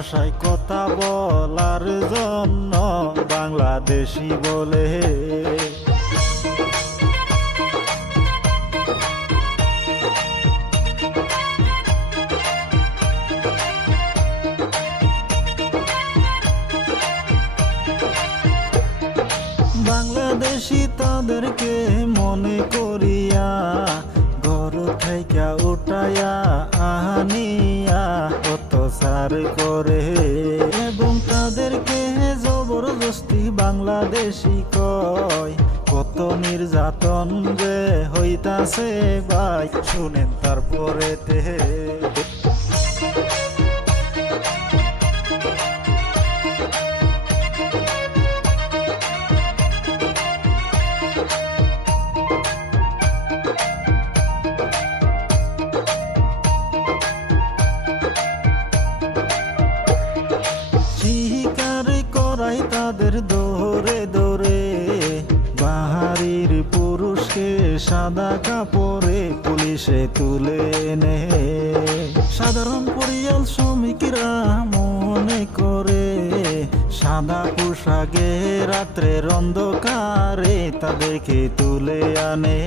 ভাষায় কথা বলার জন্য বাংলাদেশি বলে। বাংলাদেশি তাদেরকে মনে অত্যাচার করে। এবং তাদেরকে জবরদস্তি বাংলাদেশি কয়। কত নির্যাতন যে হইতাছে ভাই, শুনেন তারপরে তে তাদের দৌড়ে দৌড়ে, বাহারির পুরুষকে সাদা কাপড়ে পুলিশে তুলে এনে সাধারণ পরিয়াল শ্রমিকরা মনে করে, সাদা পোশাকে রাত্রের অন্ধকারে তাদেরকে তুলে আনে।